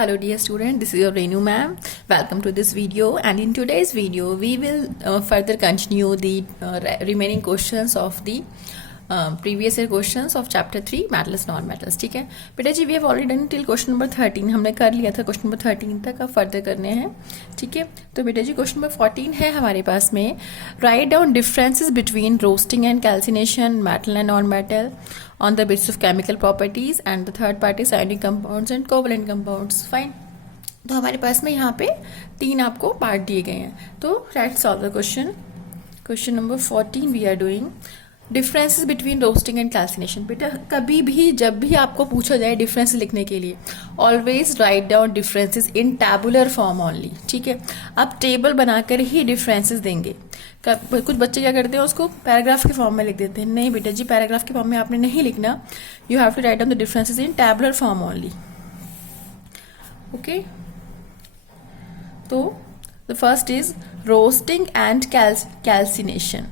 Hello dear student, this is your Renu ma'am. Welcome to this video, and in today's video we will further continue the remaining questions of the previous year questions of chapter 3 metals non-metals. ठीक है बेटा जी, we have already done till question number 13. हमने कर लिया था question number 13 तक, अब further करने हैं. ठीक है, तो बेटा जी question number 14 है हमारे पास में. Write down differences between roasting and calcination, metal and non-metal on the basis of chemical properties, and the third part is ionic compounds and covalent compounds. Fine. तो हमारे पास में यहाँ पे 3 आपको पार्ट दिए गए हैं. तो let's solve the question. Question number 14 we are doing. Differences between roasting and calcination. बेटा कभी भी जब भी आपको पूछा जाए डिफरेंस लिखने के लिए, always write down differences in tabular form only. ठीक है, आप टेबल बनाकर ही डिफरेंसेस देंगे. कुछ बच्चे क्या करते हैं, उसको पैराग्राफ के फॉर्म में लिख देते हैं. नहीं बेटा जी, पैराग्राफ के फॉर्म में आपने नहीं लिखना. You have to write down the differences in tabular form only. Okay, तो the first is roasting and calcination.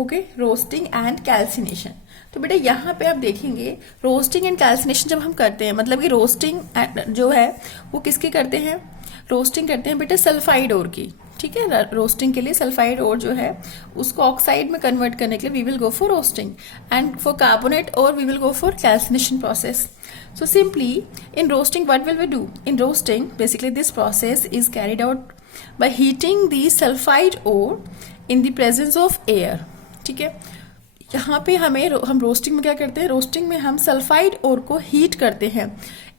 Okay, roasting and calcination. तो बेटा यहाँ पे आप देखेंगे रोस्टिंग एंड कैल्सिनेशन जब हम करते हैं, मतलब कि रोस्टिंग जो है वो किसके करते हैं, रोस्टिंग करते हैं बेटा सल्फाइड ओर की. ठीक है, रोस्टिंग के लिए सल्फाइड ओर जो है उसको ऑक्साइड में कन्वर्ट करने के लिए we will go for roasting, and for carbonate और we will go for calcination process. So simply in roasting what will we do? In roasting basically this process is carried out by heating the sulfide ore in the presence of air. ठीक है, यहाँ पे हम roasting में क्या करते हैं, roasting में हम सल्फाइड ओर को हीट करते हैं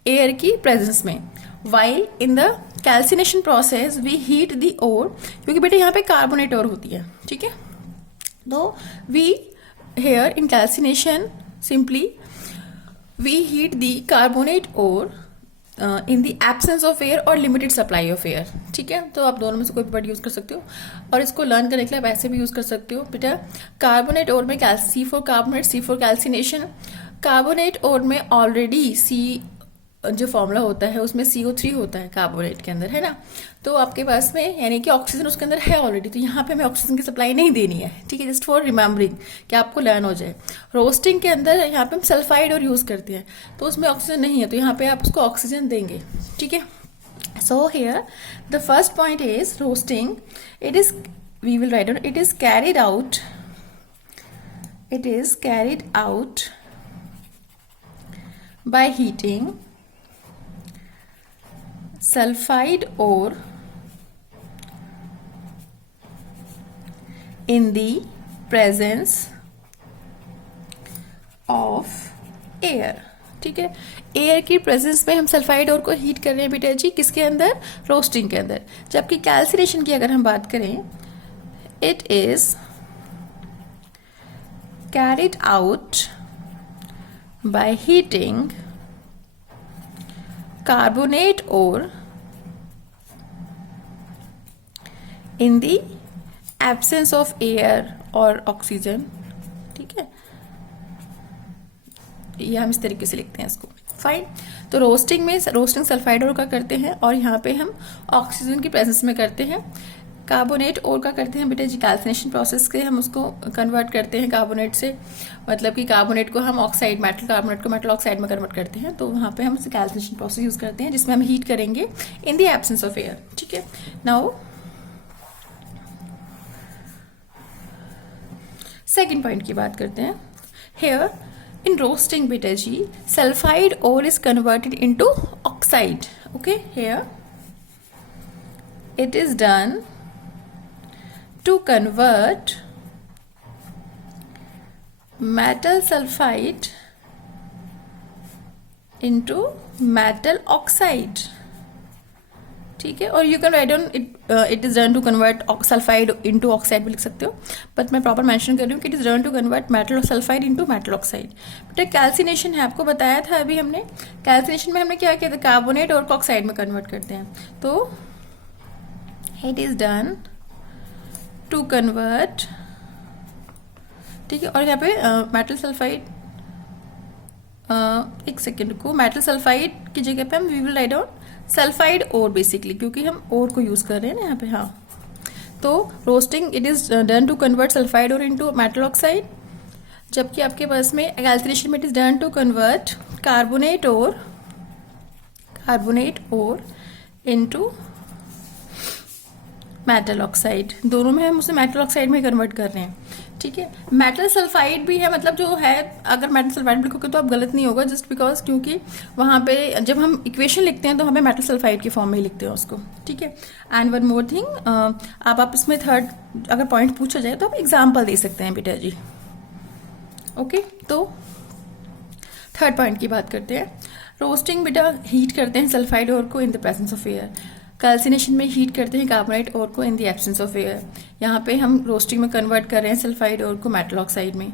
एयर की प्रेजेंस में. While in the calcination process we heat the ore, क्योंकि बेटा यहाँ पे कार्बोनेट ओर होती है. ठीक है, तो we here in calcination simply we heat the carbonate ore in the absence of air or limited supply of air. ठीक है, तो आप दोनों में से कोई भी वर्ड यूज कर सकते हो, और इसको लर्न करने के लिए आप ऐसे भी यूज कर सकते हो. बेटा कार्बोनेट ओर में C for carbonate, C for calcination. Carbonate ore में ऑलरेडी C जो फॉर्मूला होता है उसमें CO3 होता है कार्बोनेट के अंदर, है ना. तो आपके पास में यानी कि ऑक्सीजन उसके अंदर है ऑलरेडी, तो यहाँ पे हमें ऑक्सीजन की सप्लाई नहीं देनी है. ठीक है, जस्ट फॉर रिमेम्बरिंग कि आपको लर्न हो जाए. रोस्टिंग के अंदर यहाँ पे हम सल्फाइड और यूज करते हैं, तो उसमें ऑक्सीजन नहीं है, तो यहाँ पे आप उसको ऑक्सीजन देंगे. ठीक है, so here the first point is roasting. It is, we will write down, it is carried out by heating sulfide ore in the presence of air. ठीक है, एयर की प्रेजेंस में हम सल्फाइड ओर को हीट कर रहे हैं बेटा जी, किसके अंदर, रोस्टिंग के अंदर. जबकि कैल्सिनेशन की अगर हम बात करें, it is carried out by heating carbonate ore in the absence of air or oxygen. ठीक है, ये हम इस तरीके से लिखते हैं इसको. फाइन, तो रोस्टिंग में रोस्टिंग सल्फाइड ओर का करते हैं, और यहाँ पे हम ऑक्सीजन की प्रेजेंस में करते हैं. कार्बोनेट ओर का करते हैं बेटा जी कैल्सिनेशन प्रोसेस के, हम उसको कन्वर्ट करते हैं कार्बोनेट से, मतलब कि कार्बोनेट को हम ऑक्साइड, मेटल कार्बोनेट को मेटल ऑक्साइड में कन्वर्ट करते हैं. तो वहाँ पे हम कैल्सिनेशन प्रोसेस यूज करते हैं जिसमें हम हीट करेंगे इन द एब्सेंस ऑफ एयर. ठीक है, नाउ सेकेंड पॉइंट की बात करते हैं. हेयर इन रोस्टिंग बेटा जी sulphide ore is converted into oxide. Okay, here it is done to convert metal sulfide into metal oxide. ठीक है, और you can write down it is done to convert sulphide into oxide भी लिख सकते हो, but मैं proper mention कर रही हूँ कि it is done to convert metal sulphide into metal oxide. बेटा कैल्सिनेशन है, आपको बताया था अभी हमने, कैल्सिनेशन में हमने क्या किया था, कार्बोनेट और ऑक्साइड में कन्वर्ट करते हैं. तो it is done to convert. ठीक है, और यहाँ पे मेटल सल्फाइड, एक सेकेंड को, मेटल सल्फाइड की जगह पे हम we will write down sulphide ore basically, क्योंकि हम ओर को यूज कर रहे हैं ना यहाँ पे. हाँ, तो roasting it is done to convert sulphide ore into metal oxide. जबकि आपके पास में कैल्सिनेशन में it is done to convert carbonate और इनटू मेटल ऑक्साइड। दोनों में हम उसे मेटल ऑक्साइड में कन्वर्ट कर रहे हैं, ठीक है। मेटल सल्फाइड भी है, मतलब जो है, अगर मेटल सल्फाइड लिखोगे तो आप गलत नहीं होगा, जस्ट बिकॉज क्योंकि वहां पे जब हम इक्वेशन लिखते हैं तो हमें मेटल सल्फाइड की फॉर्म में ही लिखते हैं उसको, ठीक है। एंड वन मोर थिंग, आप इसमें थर्ड अगर पॉइंट पूछा जाए तो आप एग्जाम्पल दे सकते हैं बेटा जी। ओके, तो थर्ड पॉइंट की बात करते हैं। रोस्टिंग बेटा हीट करते हैं सल्फाइड ओर को in the presence of air. Calcination में हीट करते हैं कार्बोनेट ओर को इन द एब्सेंस ऑफ एयर। यहाँ पे हम रोस्टिंग में कन्वर्ट कर रहे हैं सल्फाइड ओर को मेटल ऑक्साइड में,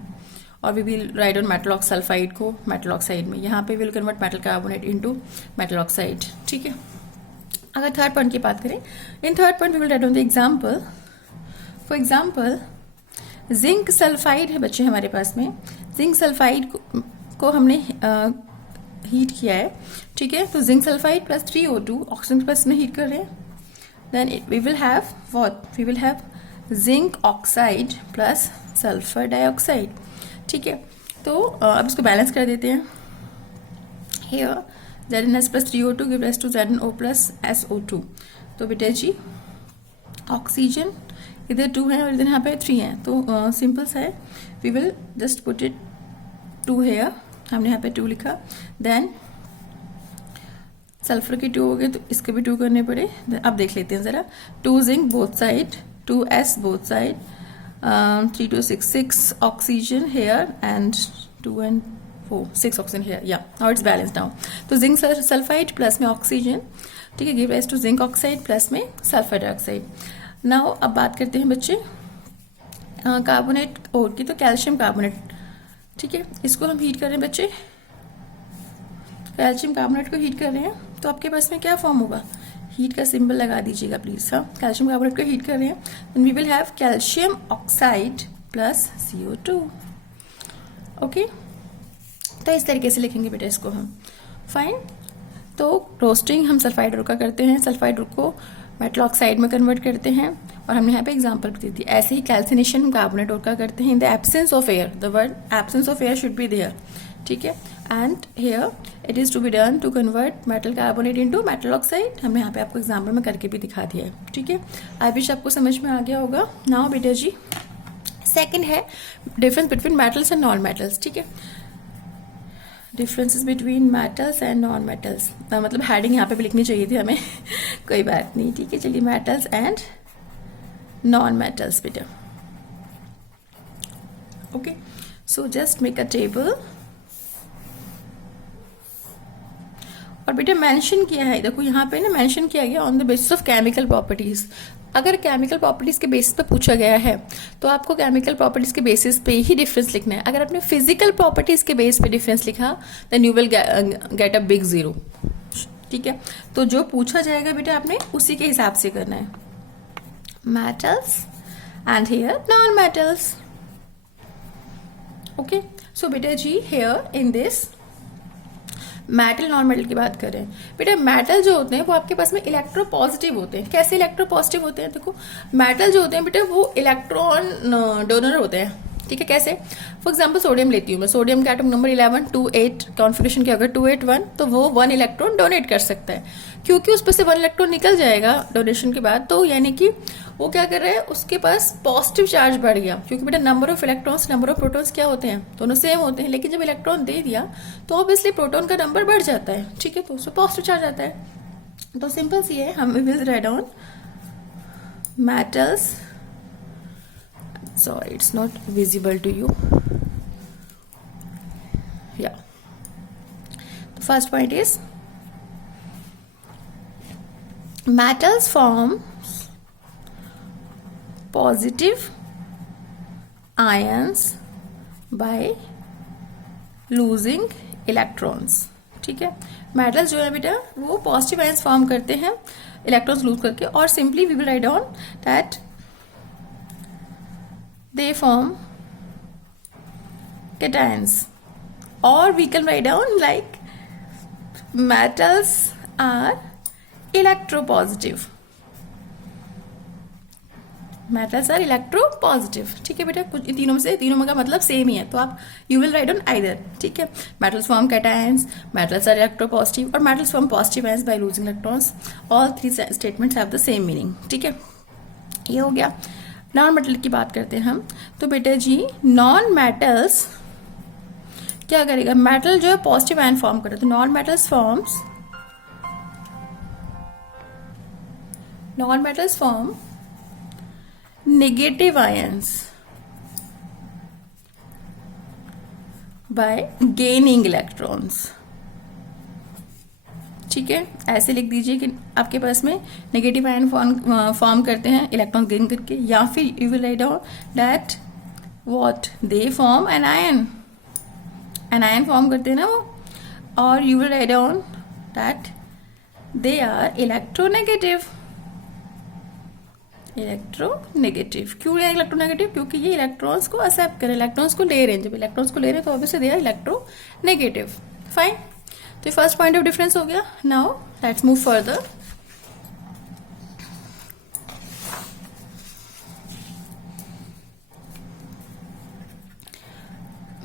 और we will write on metal sulphide को मेटल ऑक्साइड में। यहाँ पे will convert metal carbonate into metal oxide, ठीक है। अगर थर्ड पॉइंट की बात करें, in third point we will write on the example. For example, zinc sulphide है बच्चे हमारे पास में। जिंक सल्फाइड को हमने हीट किया है, ठीक है। तो zinc sulphide plus 3O2 oxygen plus में हीट कर रहे हैं, then we will have what, we will have zinc oxide plus sulphur dioxide, ठीक है। तो अब इसको बैलेंस कर देते हैं। Here ZnS plus 3O2 give rise to ZnO plus SO2। तो बेटा जी ऑक्सीजन इधर 2 है और इधर यहाँ पे 3 है, तो सिंपल सा है, we will just put it 2 here, हमने यहाँ पे 2 लिखा। देन सल्फर के 2 हो गए तो इसके भी 2 करने पड़े। अब देख लेते हैं जरा, 2 zinc both side, 2S both side, 3 2 6 6 oxygen here and 2 and 4 6 oxygen here, या नाउ इट्स बैलेंस डाउन। तो जिंक सल्फाइड प्लस में ऑक्सीजन, ठीक है, give rise to zinc oxide plus में सल्फर डाइऑक्साइड। नाउ अब बात करते हैं बच्चे कार्बोनेट और की, तो कैल्शियम कार्बोनेट, ठीक है, इसको हम हीट कर रहे हैं बच्चे, कैल्शियम कार्बोनेट को हीट कर रहे हैं। तो आपके पास में क्या फॉर्म होगा, हीट का सिंबल लगा दीजिएगा प्लीज। हाँ, कैल्शियम कार्बोनेट को हीट कर रहे हैं, then we will have calcium oxide plus CO2। Okay, तो इस तरीके से लिखेंगे बेटा इसको हम। फाइन, तो रोस्टिंग हम सल्फाइड ओर का करते हैं, सल्फाइड ओर को मेटल ऑक्साइड में कन्वर्ट करते हैं, और हमने यहाँ पे एग्जांपल भी दी थी। ऐसे ही कैल्सिनेशन हम कार्बोनेट ओर का करते हैं in the absence of air, the word absence of air should be there, ठीक है। And here it is to be done to convert metal carbonate into metal oxide. हमने यहाँ पे आपको एग्जाम्पल में करके भी दिखा दिया है, ठीक है। आई विश आपको समझ में आ गया होगा। नाउ बेटा जी सेकंड है difference between metals and non metals, ठीक है। Differences between metals and non metals, मतलब हेडिंग यहाँ पे भी लिखनी चाहिए थी हमें कोई बात नहीं, ठीक है। चलिए, मेटल्स एंड नॉन मेटल्स बेटा। Okay, so just make a table, और बेटा मेंशन किया है, देखो यहाँ पे ना मेंशन किया गया on the basis of chemical properties. अगर केमिकल प्रॉपर्टीज के बेसिस पे पूछा गया है तो आपको केमिकल प्रॉपर्टीज के बेसिस पे ही डिफरेंस लिखना है। अगर आपने फिजिकल प्रॉपर्टीज के बेस पे डिफरेंस लिखा then you will get a big zero, ठीक है। तो जो पूछा जाएगा बेटा आपने उसी के हिसाब से करना है। Metals and here non metals. Okay, so बेटा जी here in this metal non metal की बात करें, बेटा मेटल जो होते हैं वो आपके पास में इलेक्ट्रो पॉजिटिव होते हैं। कैसे इलेक्ट्रो पॉजिटिव होते हैं, देखो मेटल जो होते हैं बेटा वो इलेक्ट्रॉन डोनर होते हैं, ठीक है। कैसे, फॉर एग्जांपल सोडियम लेती हूँ मैं, सोडियम का एटम नंबर 11 28 कॉन्फिगरेशन के अगर 281, तो वो 1 इलेक्ट्रॉन डोनेट कर सकता है। क्योंकि उस पर से 1 इलेक्ट्रॉन निकल जाएगा डोनेशन के बाद, तो यानी कि वो क्या कर रहा है, उसके पास पॉजिटिव चार्ज बढ़ गया। क्योंकि बेटा number of electrons number of protons क्या होते हैं, दोनों सेम होते हैं, लेकिन जब इलेक्ट्रॉन दे दिया तो ऑब्वियसली प्रोटॉन का नंबर बढ़ जाता है, ठीक है, तो उसमें पॉजिटिव चार्ज आता है। तो सिंपल सी है, हम will write down metals, sorry it's not visible to you, yeah. The first point is metals form positive ions by losing electrons, ठीक है। मेटल्स जो है बेटा वो पॉजिटिव आयंस फॉर्म करते हैं इलेक्ट्रॉन्स लूज करके, और simply we will write down that they form cations, or we can write down like metals are electropositive, metals are electropositive. ठीक है बेटा, कुछ इन तीनों में का मतलब सेम ही है, तो आप you will write on either. ठीक है, metals form cations, metals are electropositive, और metals form positive ions by losing electrons. All three statements have the same meaning. ठीक है, ये हो गया। नॉन मेटल की बात करते हैं हम। तो बेटा जी, नॉन मेटल्स क्या करेगा, मेटल जो है पॉजिटिव आयन फॉर्म करे, तो non metals form negative ions by gaining electrons। ठीक है, ऐसे लिख दीजिए कि आपके पास में नेगेटिव आयन फॉर्म करते हैं इलेक्ट्रॉन गेन करके, या फिर you will write down that what they form anion form करते हैं ना वो, और you will write down that they are electronegative. क्यों है इलेक्ट्रोनेगेटिव? क्योंकि ये इलेक्ट्रॉन्स को एक्सेप्ट करें, इलेक्ट्रॉन्स को ले रहे हैं। जब इलेक्ट्रॉन्स को ले रहे हैं तो obviously they are electronegative. Fine, तो ये फर्स्ट पॉइंट ऑफ डिफरेंस हो गया। Now let's move further.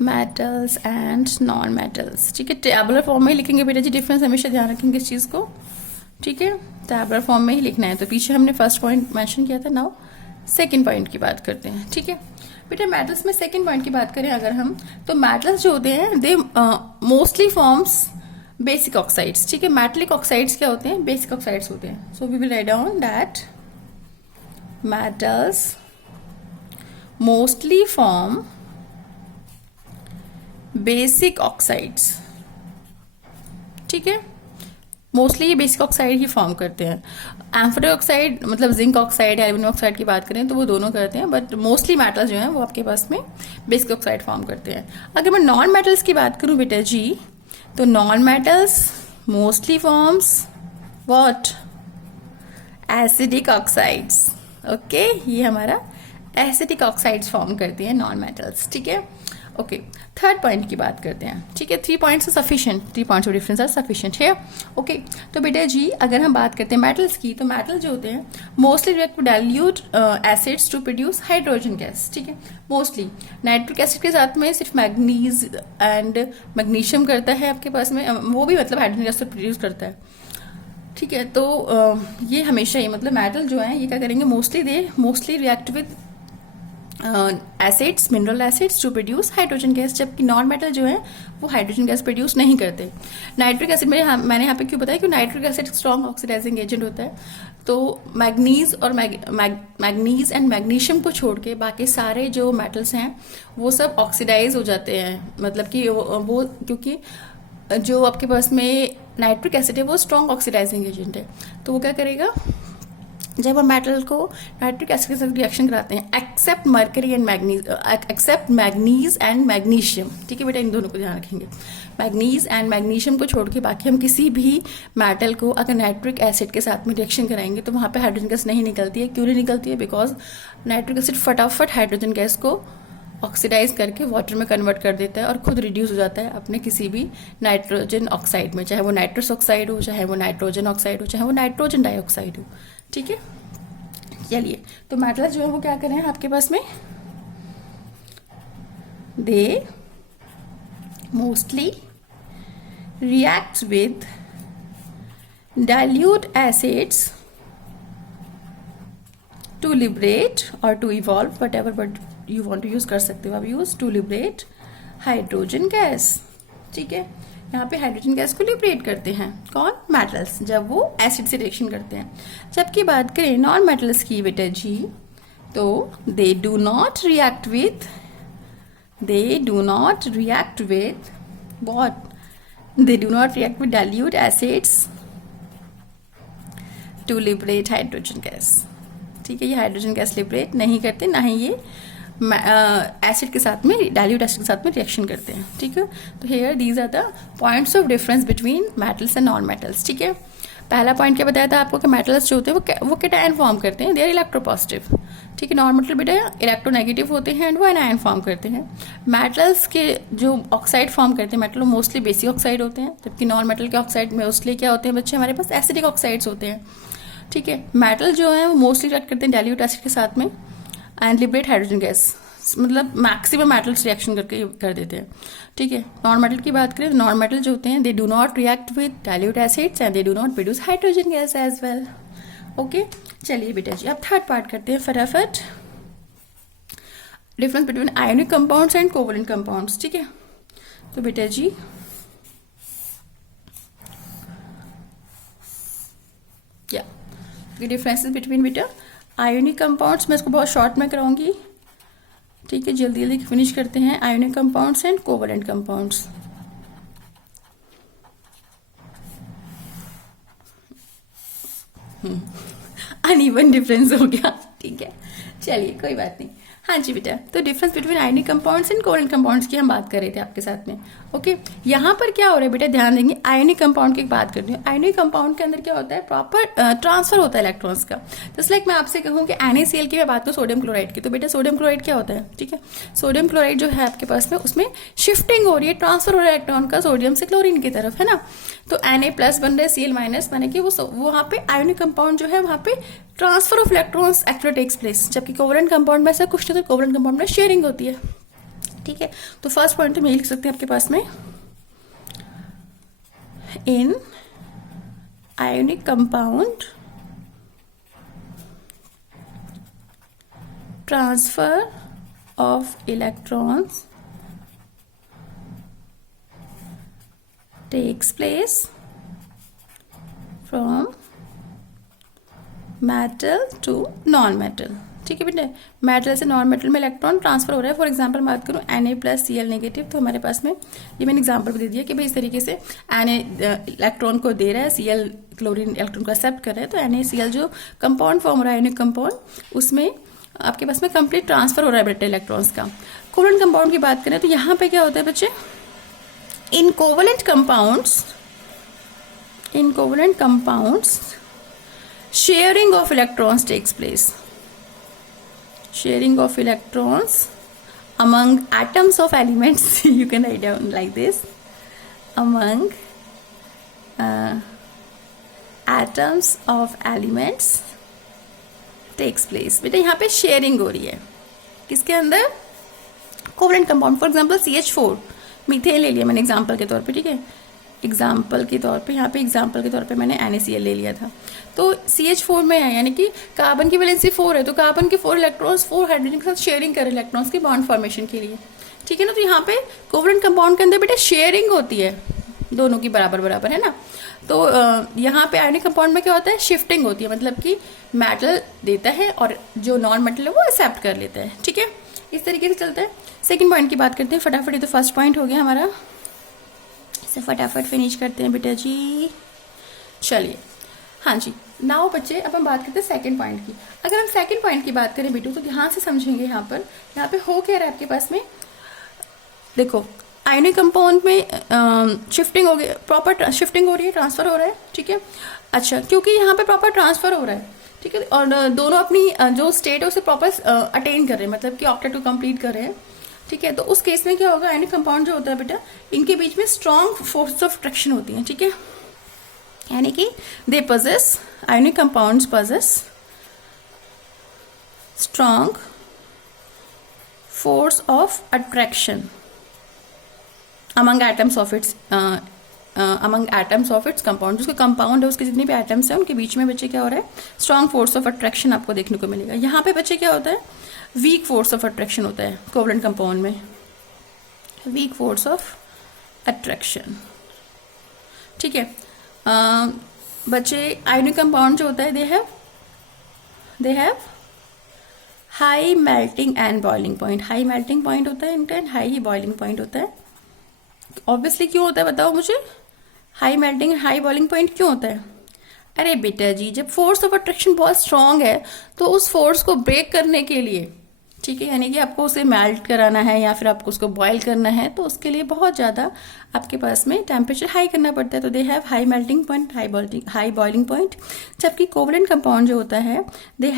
Metals and non metals. ठीक है, टेबुलर फॉर्म में ही लिखेंगे बेटा जी, डिफरेंस हमेशा ध्यान रखेंगे इस चीज को। ठीक है, टैबुलर फॉर्म में ही लिखना है। तो पीछे हमने फर्स्ट पॉइंट मेंशन किया था, नाउ सेकंड पॉइंट की बात करते हैं। ठीक है बेटा, मेटल्स में सेकंड पॉइंट की बात करें अगर हम, तो मेटल्स जो होते हैं they mostly forms basic oxides. ठीक है, मेटलिक ऑक्साइड्स क्या होते हैं? बेसिक ऑक्साइड्स होते हैं। So we will write down that metals mostly form basic oxides. ठीक है, मोस्टली ये बेसिक ऑक्साइड ही फॉर्म करते हैं। एम्फोटेरिक ऑक्साइड मतलब जिंक ऑक्साइड, एल्यूमिनियम ऑक्साइड की बात करें तो वो दोनों करते हैं, बट मोस्टली मेटल्स जो हैं वो आपके पास में बेसिक ऑक्साइड फॉर्म करते हैं। अगर मैं नॉन मेटल्स की बात करूं बेटा जी, तो non metals mostly forms what? Acidic oxides. Okay, ये हमारा एसिडिक ऑक्साइड्स फॉर्म करते हैं नॉन मेटल्स। ठीक है, ओके, थर्ड पॉइंट की बात करते हैं। ठीक है, 3 points sufficient, 3 points of difference are sufficient है। ओके, तो बेटा जी अगर हम बात करते हैं मेटल्स की, तो मेटल जो होते हैं mostly react with dilute acids to produce hydrogen gas. ठीक है, मोस्टली नाइट्रिक एसिड के साथ में सिर्फ मैग्नीज एंड मैग्नीशियम करता है आपके पास में, वो भी मतलब हाइड्रोजन गैस प्रोड्यूस करता है। ठीक है, तो ये हमेशा ही मतलब मेटल जो है ये क्या करेंगे, mostly react with acids, mineral acids to produce hydrogen gas, जबकि नॉन मेटल जो है वो हाइड्रोजन गैस प्रोड्यूस नहीं करते। नाइट्रिक एसिड में मैंने यहाँ पे क्यों बताया कि nitric acid strong oxidising agent होता है, तो मैग्नीज और मैग्नीज एंड मैग्नीशियम को छोड़ के बाकी सारे जो मेटल्स हैं वो सब ऑक्सीडाइज हो जाते हैं, मतलब कि वो क्योंकि जो आपके पास में नाइट्रिक एसिड है वो स्ट्रॉन्ग ऑक्सीडाइजिंग एजेंट है, तो वो क्या करेगा, जब हम मेटल को नाइट्रिक एसिड के साथ रिएक्शन कराते हैं, except mercury and except manganese and magnesium. ठीक है बेटा, इन दोनों को ध्यान रखेंगे। मैग्नीज एंड मैग्नीशियम को छोड़ के बाकी हम किसी भी मेटल को अगर नाइट्रिक एसिड के साथ में रिएक्शन कराएंगे तो वहां पे हाइड्रोजन गैस नहीं निकलती है। क्यों नहीं निकलती है? बिकॉज नाइट्रिक एसिड फटाफट हाइड्रोजन गैस को ऑक्सीडाइज करके वाटर में कन्वर्ट कर देता है और खुद रिड्यूस हो जाता है अपने किसी भी नाइट्रोजन ऑक्साइड में, चाहे वो नाइट्रस ऑक्साइड हो, चाहे वो नाइट्रोजन ऑक्साइड हो, चाहे वो नाइट्रोजन डाइऑक्साइड हो। ठीक है, चलिए, तो मेटल्स जो है वो क्या कर रहे हैं आपके पास में, they mostly react with dilute acids to liberate और to evolve whatever but you want to use कर सकते हो आप use to liberate hydrogen gas. ठीक है, यहाँ पे हाइड्रोजन गैस को लिबरेट करते हैं कौन? मेटल्स, जब वो एसिड से रिएक्शन करते हैं। जबकि बात करें नॉन मेटल्स की बेटा जी, तो they do not react with what? They do not react with dilute acids to liberate hydrogen gas. ठीक है, ये हाइड्रोजन गैस लिबरेट नहीं करते, ना ही ये एसिड के साथ में, डाइल्यूट एसिड के साथ में रिएक्शन करते हैं। ठीक है, तो here these are the points of difference between metals and non metals. ठीक है, पहला पॉइंट क्या बताया था आपको कि मेटल्स जो होते हैं वो कैटायन फॉर्म करते हैं, दे आर इलेक्ट्रोपॉजिटिव। ठीक है, नॉन मेटल बेटा इलेक्ट्रोनेगेटिव होते हैं एंड वो एनायन फॉर्म करते हैं। मेटल्स के जो ऑक्साइड फॉर्म करते हैं मेटल, मोस्टली बेसिक ऑक्साइड होते हैं, जबकि नॉन मेटल के ऑक्साइड मोस्टली क्या होते हैं बच्चे हमारे पास? एसिडिक ऑक्साइड्स होते हैं। ठीक है, मेटल जो है वो मोस्टली रिएक्ट करते हैं डाइल्यूट एसिड के साथ में, एंड लिबरेट हाइड्रोजन गैस, मतलब मैक्सिमम मेटल्स रिएक्शन करके कर देते हैं, ठीक है। नॉन मेटल की बात करें तो नॉन मेटल जो होते हैं they do not react with dilute acids and they do not produce hydrogen gas as well. Okay, चलिए बेटा जी अब थर्ड पार्ट करते हैं फटाफट, difference between ionic compounds and covalent compounds, ठीक है। तो बेटा जी क्या डिफरेंसेस बिटवीन बेटा आयोनिक कंपाउंड्स, मैं इसको बहुत शॉर्ट में कराऊंगी, ठीक है, जल्दी जल्दी फिनिश करते हैं। Ionic compounds and covalent compounds, uneven difference हो गया, ठीक है, चलिए कोई बात नहीं। हाँ जी बेटा, तो difference between ionic compounds and covalent compounds की हम बात कर रहे थे आपके साथ में। ओके, यहाँ पर क्या हो रहा है बेटा, ध्यान देंगे, आयोनिक कंपाउंड की बात करती हूँ। आयोनिक कंपाउंड के अंदर क्या होता है, प्रॉपर ट्रांसफर होता है इलेक्ट्रॉन्स का। जस्ट लाइक मैं आपसे कहूँ कि NaCl की मैं बात करूँ सोडियम क्लोराइड की, तो बेटा सोडियम क्लोराइड क्या होता है, ठीक है, सोडियम क्लोराइड जो है आपके पास में उसमें शिफ्टिंग हो रही है, ट्रांसफर हो रहा है इलेक्ट्रॉन का सोडियम से क्लोरीन की तरफ, है ना। तो Na+ बन रहा है, Cl- माने कि वो वहाँ पे आयोनिक कंपाउंड जो है वहाँ पे transfer of electrons actually takes place, जबकि कोवलेंट कंपाउंड में ऐसा कुछ नहीं, तो कोवलेंट कंपाउंड में शेयरिंग होती है, ठीक है। तो फर्स्ट पॉइंट तो मैं लिख सकते हैं आपके पास में, इन ionic compound transfer of electrons takes place from metal to non metal, ठीक है बेटा। मेटल से नॉन मेटल में इलेक्ट्रॉन ट्रांसफर हो रहा है। फॉर एग्जांपल बात करूँ Na+Cl-, तो हमारे पास में ये मैंने एग्जांपल भी दे दिया कि भाई इस तरीके से Na इलेक्ट्रॉन को दे रहा है, Cl क्लोरीन इलेक्ट्रॉन को एक्सेप्ट कर रहा है, तो NaCl जो कंपाउंड फॉर्म हो रहा है आयोनिक कंपाउंड, उसमें आपके पास में कंप्लीट ट्रांसफर हो रहा है बेटा इलेक्ट्रॉन्स का। कोवलेंट कंपाउंड की बात करें तो यहाँ पे क्या होता है बच्चे, in covalent compounds sharing of electrons takes place, sharing of electrons among atoms of elements you can write down like this, among atoms of elements takes place। बेटा यहाँ पे शेयरिंग हो रही है किसके अंदर, covalent compound. For example CH4 methane ले लिया मैंने एग्जाम्पल के तौर पे, ठीक है, एग्जाम्पल के तौर पे, यहाँ पे एग्जाम्पल के तौर पे मैंने NaCl ले लिया था। तो CH4 में है, यानी कि कार्बन की वैलेंसी 4 है, तो कार्बन के 4 इलेक्ट्रॉन्स 4 हाइड्रोजन के साथ शेयरिंग कर इलेक्ट्रॉन्स की बॉन्ड फॉर्मेशन के लिए, ठीक है ना। तो यहाँ पे कोवलेंट कंपाउंड के अंदर बेटा शेयरिंग होती है, दोनों की बराबर बराबर, है ना। तो यहाँ पे आयोनिक कंपाउंड में क्या होता है, शिफ्टिंग होती है, मतलब कि मेटल देता है और जो नॉन मेटल है वो एक्सेप्ट कर लेता है, ठीक है, इस तरीके से चलता है। सेकंड पॉइंट की बात करते हैं फटाफट, ये तो फर्स्ट पॉइंट हो गया हमारा, इसे फटाफट फिनिश करते हैं बेटा जी। चलिए हाँ जी, नाउ बच्चे अब हम बात करते हैं सेकंड पॉइंट की। अगर हम सेकंड पॉइंट की बात करें बेटू तो ध्यान से समझेंगे, यहाँ पे हो क्या रहा है आपके पास में, देखो आयोनिक कंपाउंड में शिफ्टिंग हो गई, प्रॉपर शिफ्टिंग हो रही है, ट्रांसफर हो रहा है, ठीक है। अच्छा, क्योंकि यहाँ पे प्रॉपर ट्रांसफर हो रहा है, ठीक है, और दोनों अपनी जो स्टेट है उसे प्रॉपर अटेन कर रहे हैं, मतलब कि ऑक्टेट को कंप्लीट कर रहे हैं, ठीक है। तो उस केस में क्या होगा, आयोनिक कंपाउंड जो होता है बेटा, इनके बीच में स्ट्रॉन्ग फोर्स ऑफ अट्रैक्शन होती है, ठीक है, यानी कि they possess, ionic compounds possess strong force of attraction among atoms of its compound, उसका कंपाउंड है उसके जितने भी एटम्स हैं उनके बीच में बच्चे क्या हो रहा है, स्ट्रॉन्ग फोर्स ऑफ अट्रैक्शन आपको देखने को मिलेगा। यहाँ पे बच्चे क्या होता है, वीक फोर्स ऑफ अट्रैक्शन होता है कोवलेंट कंपाउंड में, वीक फोर्स ऑफ अट्रैक्शन, ठीक है। बच्चे आयोनिक कंपाउंड जो होता है they have high melting and boiling point, high melting point होता है इनका एंड हाई बॉइलिंग पॉइंट होता है। ऑब्वियसली क्यों होता है बताओ मुझे, high melting high boiling point क्यों होता है, अरे बेटा जी जब फोर्स ऑफ अट्रैक्शन बहुत स्ट्रांग है तो उस फोर्स को ब्रेक करने के लिए, ठीक है, यानी कि आपको उसे मेल्ट कराना है या फिर आपको उसको बॉयल करना है, तो उसके लिए बहुत ज़्यादा आपके पास में टेम्परेचर हाई करना पड़ता है। तो they have high melting point, high boiling point. जबकि कोवलेंट कंपाउंड जो होता है they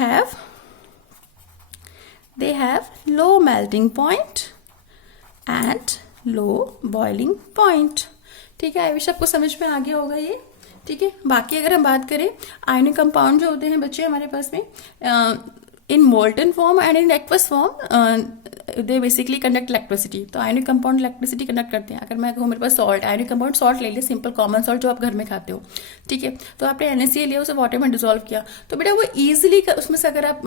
have low melting point and low boiling point, ठीक है। आई विश आपको समझ में आ गया होगा ये, ठीक है। बाकी अगर हम बात करें आयोनिक कंपाउंड जो होते हैं बच्चे हमारे पास में इन molten form and in aqueous form they basically conduct electricity. तो आयनिक कंपाउंड इलेक्ट्रिसिटी कंडक्ट करते हैं। अगर मैं कहूँ मेरे पास सॉल्ट, आयनिक कंपाउंड सॉल्ट ले लिया, सिंपल कॉमन सॉल्ट जो आप घर में खाते हो, ठीक है, तो आपने NaCl लिया, उसे वाटर में डिसॉल्व किया, तो बेटा वो इजीली उसमें से अगर आप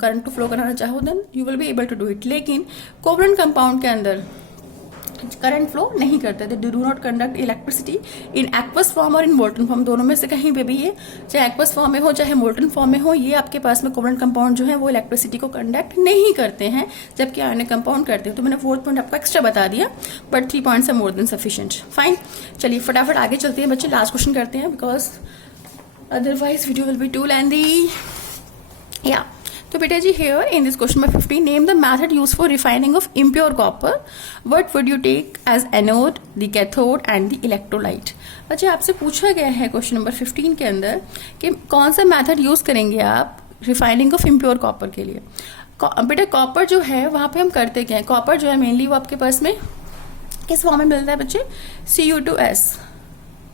करंट को फ्लो कराना चाहो then you will be able to do it. लेकिन कोवलेंट कंपाउंड के अंदर करंट फ्लो नहीं करते, they do not conduct electricity in aqueous form और इन मोल्टन फॉर्म, दोनों में से कहीं पे भी ये, चाहे एक्वस फॉर्म में हो चाहे मोल्टन फॉर्म में हो, ये आपके पास में कोवलेंट कंपाउंड जो है वो इलेक्ट्रिसिटी को कंडक्ट नहीं करते हैं, जबकि आयनिक कंपाउंड करते हैं। तो मैंने 4th पॉइंट आपको एक्स्ट्रा बता दिया, but 3 points are more than sufficient. Fine, चलिए फटाफट आगे चलते हैं बच्चे, लास्ट क्वेश्चन करते हैं because otherwise video will be too lengthy. या तो बेटा जी, here in this question number 15, name the method used for refining of impure copper. What would you take as anode, the cathode and the electrolyte? अच्छा, आपसे पूछा गया है question number 15 के अंदर कि कौन सा मेथड यूज करेंगे आप रिफाइनिंग ऑफ इम्प्योर कॉपर के लिए। बेटा कॉपर जो है वहां पे हम करते क्या है, कॉपर जो है मेनली वो आपके पास में किस फॉर्म में मिलता है बच्चे, Cu2S,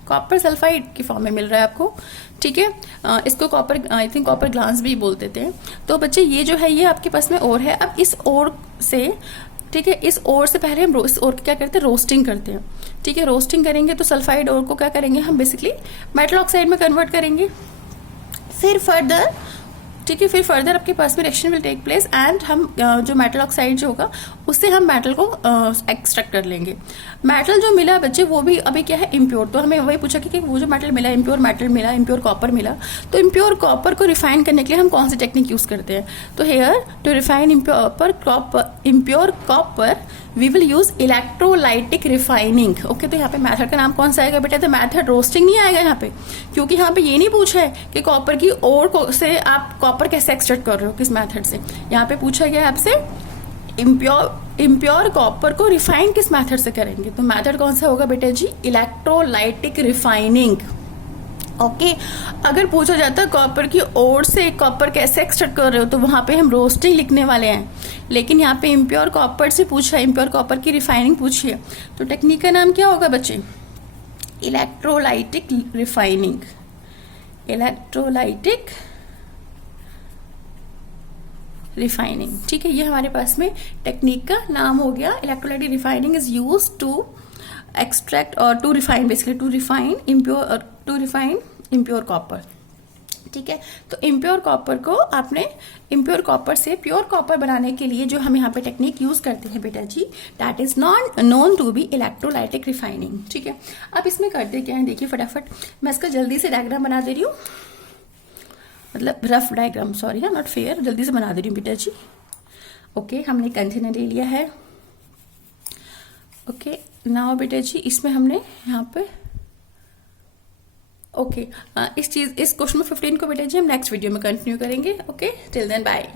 कॉपर सल्फाइड की फॉर्म में मिल रहा है आपको, ठीक है। इसको copper, I think copper glass भी बोलते थे। तो बच्चे ये जो है ये आपके पास में ओर है। अब इस ओर से, ठीक है, इस ओर से पहले हम इस ओर क्या करते हैं, रोस्टिंग करते हैं, ठीक है। रोस्टिंग करेंगे तो सल्फाइड ओर को क्या करेंगे हम बेसिकली मेटल ऑक्साइड में कन्वर्ट करेंगे। फिर फर्दर, ठीक है, फिर फर्दर आपके पास में reaction will take place and हम जो मेटल ऑक्साइड जो होगा उससे हम मेटल को एक्सट्रैक्ट कर लेंगे। मेटल जो मिला बच्चे वो भी अभी क्या है, इम्प्योर। तो हमें वही पूछा कि वो जो मेटल मिला, इम्प्योर मेटल मिला, इम्प्योर कॉपर मिला, तो इम्प्योर कॉपर को रिफाइन करने के लिए हम कौन सी टेक्निक यूज करते हैं। तो here to refine impure copper we will use electrolytic refining. Okay, तो यहाँ पे मेथड का नाम कौन सा आएगा बेटा, तो मेथड रोस्टिंग नहीं आएगा यहाँ पे, क्योंकि यहाँ पे ये नहीं पूछा है कि कॉपर की ओर से आप कॉपर कैसे एक्सट्रैक्ट कर रहे हो, किस मेथड से। यहाँ पे पूछा गया आपसे इम्प्योर कॉपर को रिफाइन किस मेथड से करेंगे। तो मेथड कौन सा होगा बेटा जी, इलेक्ट्रोलाइटिक रिफाइनिंग। ओके, अगर पूछा जाता है कॉपर की ओर से कॉपर कैसे एक्सट्रैक्ट कर रहे हो, तो वहां पे हम रोस्टिंग लिखने वाले हैं। लेकिन यहाँ पे इम्प्योर कॉपर से पूछा है, इम्प्योर कॉपर की रिफाइनिंग पूछी है, तो टेक्निक का नाम क्या होगा बच्चे, इलेक्ट्रोलाइटिक रिफाइनिंग। इलेक्ट्रोलाइटिक रिफाइनिंग, ठीक है, ये हमारे पास में टेक्निक का नाम हो गया। Electrolytic refining is use to extract और to refine, basically to refine impure copper, ठीक है। तो इम्प्योर कॉपर को आपने, इम्प्योर कॉपर से प्योर कॉपर बनाने के लिए जो हम यहाँ पे टेक्निक यूज करते हैं बेटा जी, that is known to be electrolytic refining, ठीक है। अब इसमें करते क्या है, देखिए फटाफट मैं इसका जल्दी से डायग्राम बना दे रही हूँ, मतलब रफ डायग्राम, सॉरी है नॉट फेयर, जल्दी से बना दे रही हूँ बेटा जी। ओके, हमने कंटेनर ले लिया है। ओके, नाउ बेटा जी इसमें हमने यहाँ पे इस क्वेश्चन में 15 को बेटा जी हम नेक्स्ट वीडियो में कंटिन्यू करेंगे। Okay, till then bye.